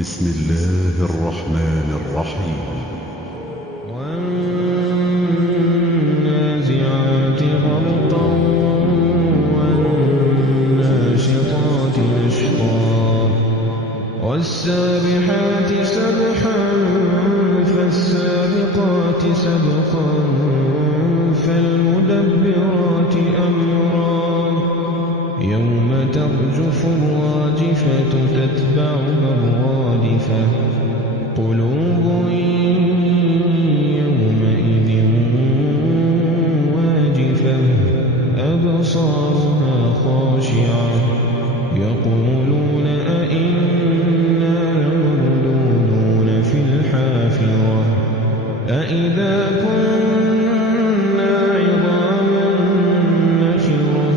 بسم الله الرحمن الرحيم. والنازعات غرقا والناشطات نشطا والسابحات سبحا فالسابقات سبقا فالمدبرات أمرا يوم ترجف الراجفة تتبعها الرادفة قلوب يومئذ واجفة أبصارها خاشعة يقولون أئنا لمردودون في الحافرة أئذا كنا عظاما نخرة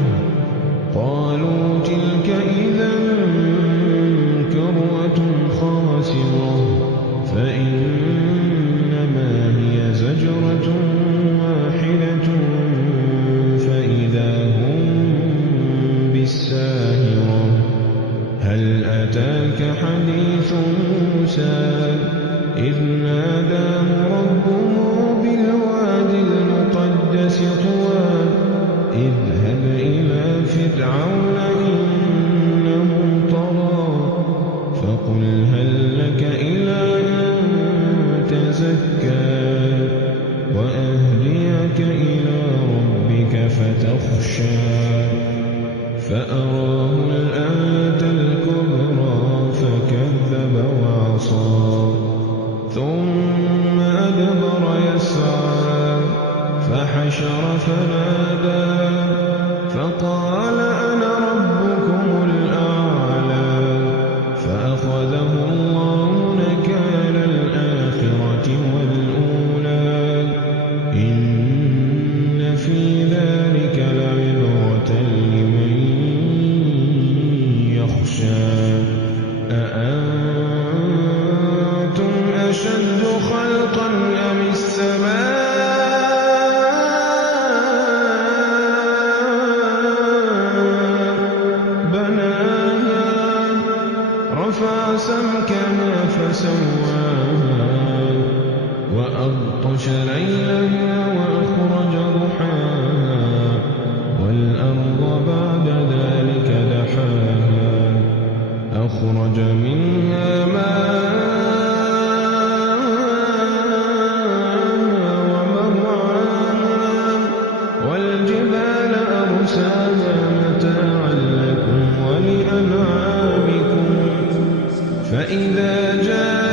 قالوا تلك إذا كرة خاسرة فإنما هي زجرة واحدة فإذا هم بالساهرة هل أتاك حديث موسى إذ ناداه ربه بالواد المقدس طوى اذهب إلى فرعون إنه طغى فقل هل لك إلى أن تزكى وأهديك إلى ربك فتخشى فأراه الآية الكبرى فكذب وعصى ثم أدبر يسعى فحشر فنادى فقال أنا ربكم الأعلى فأخذه الله نكال الآخرة والأولى إن في ذلك لعبرة لمن يخشى أأنتم أشد خلقا أم السماء بناها رفع سمكها فسواها وأغطش ليلها وأخرج ضحاها والأرض بعد ذلك دحاها أخرج منها ماءها ومرعاها والجبال أرساها متاعا لكم ولأنعامكم فإذا جاء